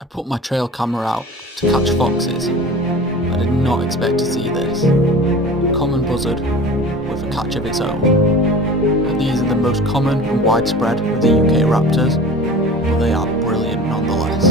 I put my trail camera out to catch foxes. I did not expect to see this. A common buzzard with a catch of its own. And these are the most common and widespread of the UK raptors, but they are brilliant nonetheless.